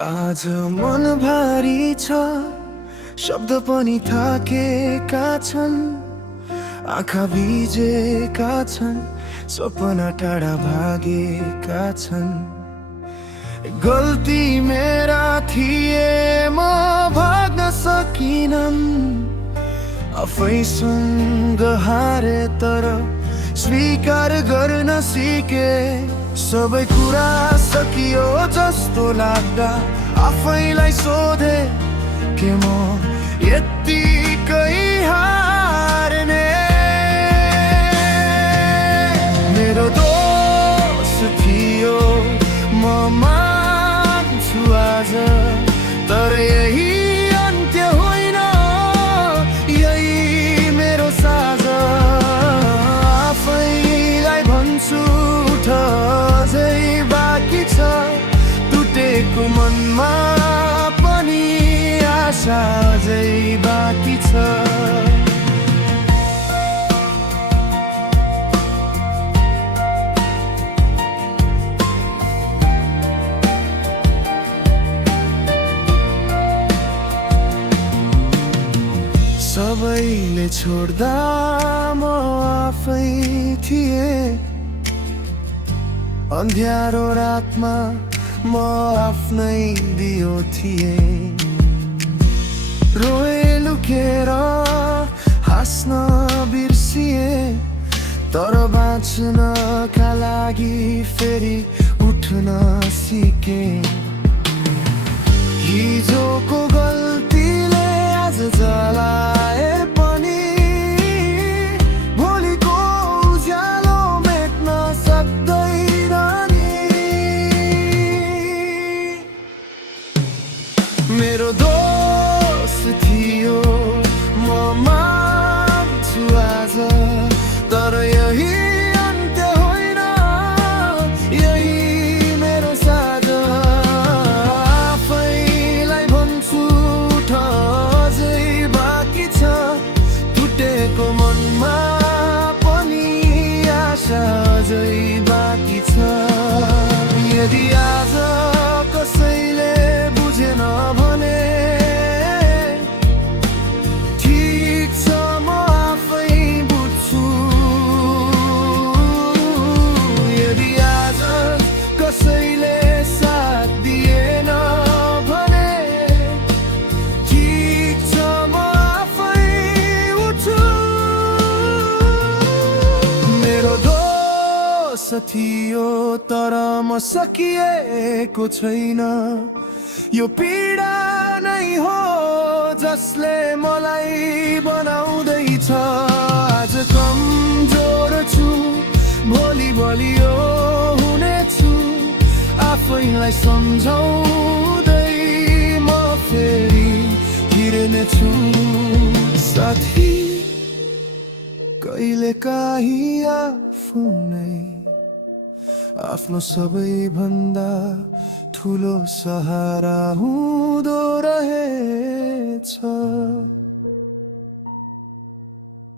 आज मन भारी छ, शब्द पनि थाकेका छन्, आँखा भिजेका छन्, सपना टाढा भागेका छन्। गल्ती मेरा थिए, म भाग्न सकिनन्, आफैसँग हारे तर स्वीकार गर्न सिके। सबै कुरा सकियो जस्तो लाग्दा आफैलाई सोधे, के म यत्तिकै हार्ने? मेरो दोष थियो, म मान्छु आज, तर यही अन्त्य होइन, यही मेरो साझा। आफैलाई भन्छु उठ, अझै बाँकी छ, टुटेको मनमा पनि आशा अझै बाँकी छ। सबैले छोड्दा म आफै थिएँ, अन्ध्यारो रातमा म आफ्नै दियो थिएँ। रोए लुकेर हाँस्न बिर्सिएँ, तर बाँच्नका लागि फेरि उठ्न सिकेँ। हिजोको गल्तीले आज जलाए पनि भोलिको उज्यालो मेट्न सक्दैन नि। मेरो दोष थियो, म मान्छु आज, तर यही अन्त्य होइन, यही मेरो साझा। आफैलाई भन्छु उठ, अझै बाँकी छ, टुटेको मनमा पनि आशा अझै बाँकी छ। यदि आज कसैले बुझेन भने ठिक छ, म आफै बुझ्छु। यदि आज कसैले साथ दिएन भने ठिक छ, म आफै उठ्छु। मेरो दोष थियो, तर म सकिएको छैन। यो पीडा नै हो जसले मलाई बनाउँदैछ। आज कमजोर छु, भोलि बलियो हुनेछु, आफैलाई सम्झाउँदै म फेरि हिँड्नेछु। साथी, कहिलेकाहीँ आफू नै आफ्नो सबैभन्दा ठुलो सहारा हुँदो रहेछ।